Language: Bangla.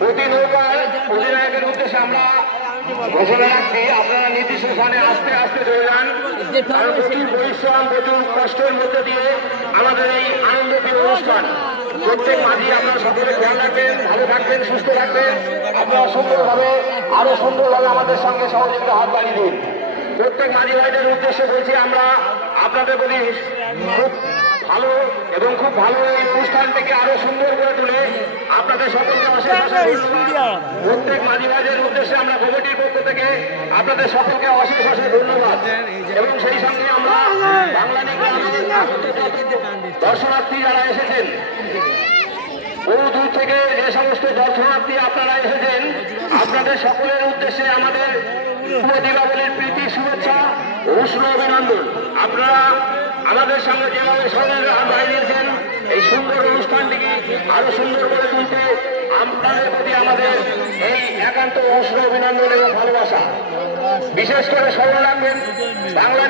প্রতি নৌকার অধিনায়কের উদ্দেশ্যে আমরা ঘোষণা রাখছি, আপনারা নির্দিষ্ট স্থানে আস্তে আস্তে চলে যান। প্রচুর পরিশ্রম, প্রচুর কষ্টের মধ্যে দিয়ে আমাদের এই আনন্দপ্রিয় অনুষ্ঠান। প্রত্যেক মাঝি আপনারা সকলে খেয়াল রাখবেন, ভালো থাকবেন, সুস্থ থাকবেন। আপনারা সুন্দরভাবে আরো সুন্দরভাবে আমাদের সঙ্গে সহযোগিতা হাত বাড়িয়ে দিন। প্রত্যেক মাঝি ভাইদের উদ্দেশ্যে বলছি, আমরা আপনাদের প্রতি খুব ভালো এবং খুব ভালো এই অনুষ্ঠানটিকে আরো সুন্দর করে তুলে আপনাদের সকলকে প্রত্যেক মাঝি ভাইদের উদ্দেশ্যে আমরা কমিটির পক্ষ থেকে আপনাদের সকলকে অশেষ অশেষ ধন্যবাদ। এবং সেই সঙ্গে আমরা বাংলা দর্শনার্থী যারা এসেছেন, বহু দূর থেকে যে সমস্ত দর্শনার্থী আপনারা এসেছেন, আপনাদের সকলের উদ্দেশ্যে আমাদের দীপাবলির প্রীতি শুভেচ্ছা, উষ্ণ অভিনন্দন। আপনারা আমাদের সঙ্গে যেভাবে সহযোগিতা বাড়িয়েছেন, এই সুন্দর অনুষ্ঠানটিকে আরো সুন্দর করে তুলতে আপনাদের প্রতি আমাদের এই একান্ত উষ্ণ অভিনন্দন এবং ভালোবাসা। বিশেষ করে স্মরণ রাখবেন বাংলা